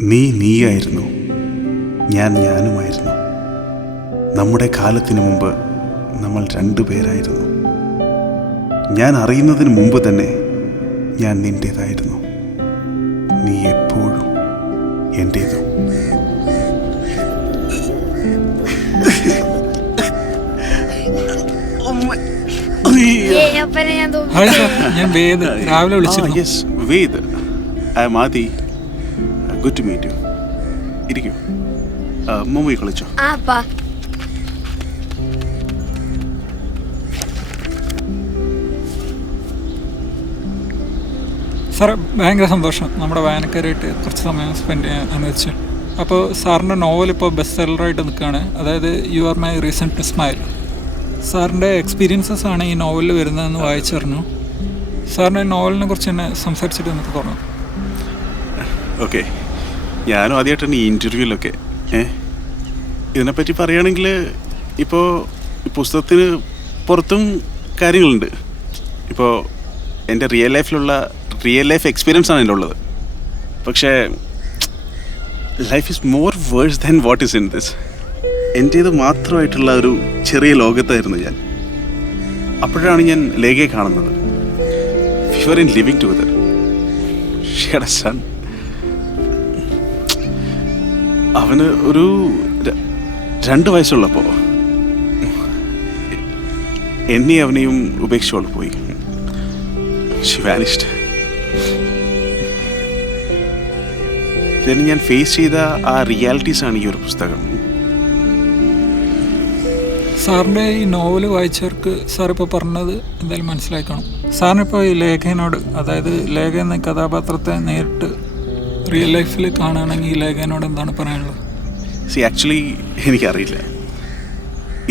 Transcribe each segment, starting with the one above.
നീയായിരുന്നു, ഞാനുമായിരുന്നു. നമ്മുടെ കാലത്തിന് മുമ്പ് നമ്മൾ രണ്ടുപേരായിരുന്നു. ഞാൻ അറിയുന്നതിന് മുമ്പ് തന്നെ ഞാൻ നിൻ്റേതായിരുന്നു. നീ എപ്പോഴും എൻ്റേതും. ഞാൻ വേദ്, രാവിലെ വിളിച്ചിരുന്നു. Yes Ved, I am Adi. Good to meet you. ഇരിക്കൂ. മൂവി കളിച്ചോ? സാർ, ഭയങ്കര സന്തോഷം നമ്മുടെ വായനക്കാരായിട്ട് കുറച്ച് സമയം സ്പെൻഡ് ചെയ്യാൻ അനുവദിച്ചു. അപ്പോൾ സാറിൻ്റെ നോവൽ ഇപ്പോൾ ബെസ്റ്റ് സെല്ലറായിട്ട് നിൽക്കുകയാണ്, അതായത് you are my reason to smile. സാറിൻ്റെ എക്സ്പീരിയൻസസ് ആണ് ഈ നോവലിൽ വരുന്നതെന്ന് വായിച്ചറിഞ്ഞു. സാറിൻ്റെ നോവലിനെ കുറിച്ച് തന്നെ സംസാരിച്ചിട്ട് നമുക്ക് തുടങ്ങാം. ഓക്കെ, ഞാനും ആദ്യമായിട്ടാണ് ഈ ഇൻ്റർവ്യൂവിലൊക്കെ. ഇതിനെപ്പറ്റി പറയുകയാണെങ്കിൽ ഇപ്പോൾ പുസ്തകത്തിന് പുറത്തും കാര്യങ്ങളുണ്ട്. ഇപ്പോൾ എൻ്റെ റിയൽ ലൈഫ് എക്സ്പീരിയൻസ് ആണ് എൻ്റെ ഉള്ളത്. പക്ഷേ life is more verse than what is in this. എൻ്റേത് മാത്രമായിട്ടുള്ള ഒരു ചെറിയ ലോകത്തായിരുന്നു ഞാൻ. അപ്പോഴാണ് ഞാൻ ലേഖയെ കാണുന്നത്. We were in living together. She had a son. അവന് ഒരു 2 വയസ്സുള്ളപ്പോൾ എന്നെ അവനെയും ഉപേക്ഷിച്ചോളൂ പോയി. Xi vanished. ഞാൻ ഫേസ് ചെയ്ത ആ റിയാലിറ്റീസാണ് ഈ ഒരു പുസ്തകം. സാറിൻ്റെ ഈ നോവൽ വായിച്ചവർക്ക് സാർ ഇപ്പോൾ പറഞ്ഞത് എന്തായാലും മനസ്സിലാക്കണം. സാറിനിപ്പോൾ ഈ ലേഖനോട്, അതായത് ലേഖ എന്ന കഥാപാത്രത്തെ നേരിട്ട് റിയൽ ലൈഫിൽ കാണുകയാണെങ്കിൽ ഈ ലേഖനോട് എന്താണ് പറയാനുള്ളത്? ആക്ച്വലി എനിക്കറിയില്ല.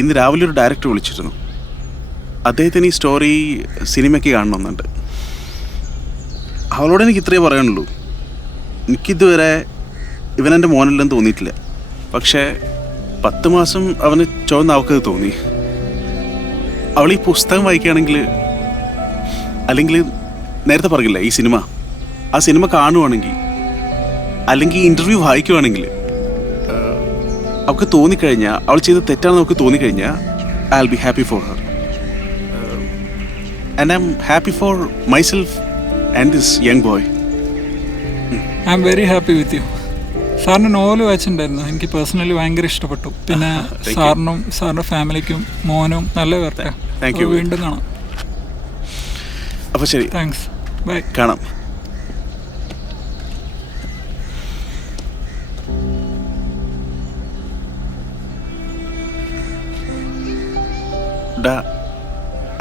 ഇന്ന് രാവിലെ ഒരു ഡയറക്ടർ വിളിച്ചിരുന്നു. അദ്ദേഹത്തിന് ഈ സ്റ്റോറി സിനിമയ്ക്ക് കാണണമെന്നുണ്ട്. അവളോട് എനിക്ക് ഇത്രയേ പറയാനുള്ളൂ. എനിക്കിതുവരെ ഇവനെൻ്റെ മോനല്ലെന്ന് തോന്നിയിട്ടില്ല. പക്ഷേ 10 മാസം അവന് ചുവന്ന അവക്കത് തോന്നി. അവൾ ഈ പുസ്തകം വായിക്കുകയാണെങ്കിൽ, അല്ലെങ്കിൽ നേരത്തെ പറഞ്ഞില്ല ഈ ആ സിനിമ കാണുവാണെങ്കിൽ, അല്ലെങ്കിൽ ഈ ഇൻ്റർവ്യൂ വായിക്കുവാണെങ്കിൽ, അവൾക്ക് തോന്നിക്കഴിഞ്ഞാൽ, അവൾ ചെയ്ത് തെറ്റാണെന്ന് നമുക്ക് തോന്നിക്കഴിഞ്ഞാൽ, I will be happy for her. And I am happy for myself and this young boy. I am very happy with you. സാറിൻ്റെ നോവൽ വായിച്ചിട്ടുണ്ടായിരുന്നു, എനിക്ക് പേഴ്സണലി ഭയങ്കര ഇഷ്ടപ്പെട്ടു. പിന്നെ സാറിനും സാറിൻ്റെ ഫാമിലിക്കും മോനും നല്ല വരട്ടെ. വീണ്ടും കാണാം. അപ്പോൾ ശരി, താങ്ക്സ്, ബൈ. കാണാം.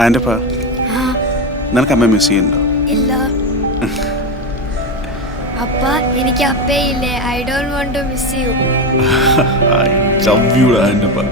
ആൻ്റപ്പാ, നിനക്ക് അമ്മ മിസ് ചെയ്യുന്നുണ്ടോ? ഇല്ല അപ്പ, എനിക്ക് അപ്പയില്ലേ. I don't want to miss you. I love you, ആൻ്റപ്പാ.